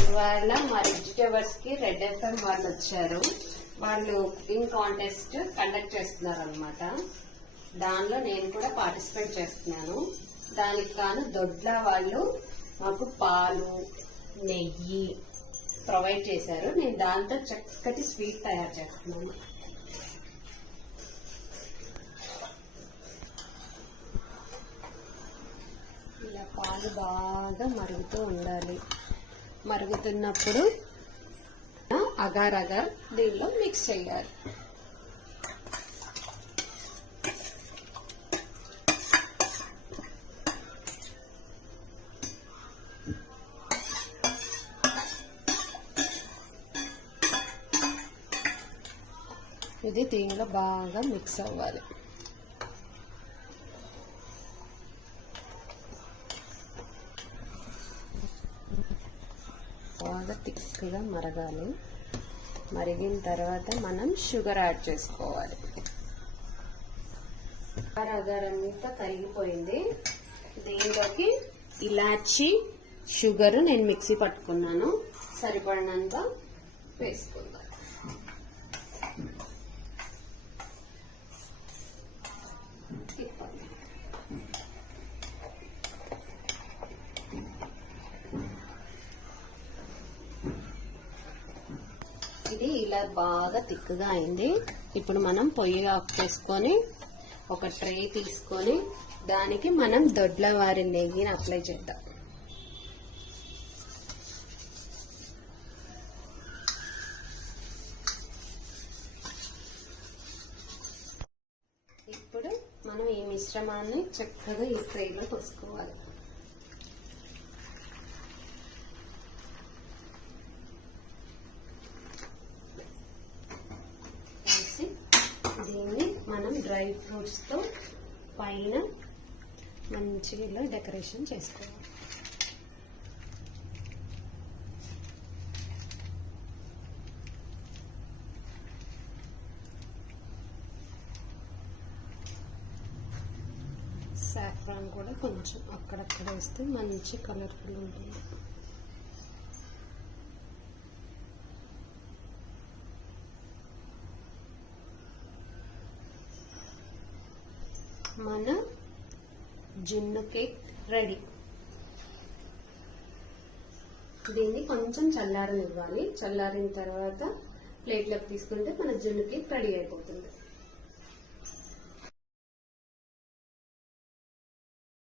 ఇవాళ మా వెజిటేబుల్స్ కి రెడ్ ఎఫ్ఎం వాళ్ళు వచ్చారు. వాళ్ళు కుకింగ్ కాంటెస్ట్ కండక్ట్ చేస్తున్నారు అనమాట. దానిలో నేను కూడా పార్టిసిపేట్ చేస్తున్నాను. దానికి కాను దొడ్ల వాళ్ళు మాకు పాలు నెయ్యి ప్రొవైడ్ చేశారు. నేను దాంతో చక్కటి స్వీట్ తయారు చేస్తున్నాను. ఇలా పాలు బాగా మరుగుతూ ఉండాలి. మరుగుతున్నప్పుడు అగార్ అగార్ దీనిలో మిక్స్ చేయాలి. ఇది దీనిలో బాగా మిక్స్ అవ్వాలి. బాగా థిక్గా మరగాలి. మరిగిన తర్వాత మనం షుగర్ యాడ్ చేసుకోవాలి. అగార్ అంతా కరిగిపోయింది. దీనిలోకి ఇలాచి షుగర్ నేను మిక్సీ పట్టుకున్నాను. సరిపడినంత వేసుకుందాం. ఇది ఇలా బాగా థిక్గా అయింది. ఇప్పుడు మనం పొయ్యి ఆఫ్ చేసుకొని ఒక ట్రే తీసుకొని దానికి మనం దొడ్ల వారి నెయ్యిని అప్లై చేద్దాం. ఇప్పుడు మనం ఈ మిశ్రమాన్ని చక్కగా ఈ ట్రేలో పోసుకోవాలి. దీన్ని మనం డ్రై ఫ్రూట్స్ తో పైన మంచిగా ఇలా డెకరేషన్ చేసుకోవాలి. సాఫ్రాన్ కూడా కొంచెం అక్కడక్కడ వేస్తే మంచి కలర్ఫుల్ ఉంటుంది. మన జున్ను కేక్ రెడీ. దీన్ని కొంచెం చల్లారనివ్వాలి. చల్లారిన తర్వాత ప్లేట్లోకి తీసుకుంటే మన జున్ను కేక్ రెడీ అయిపోతుంది.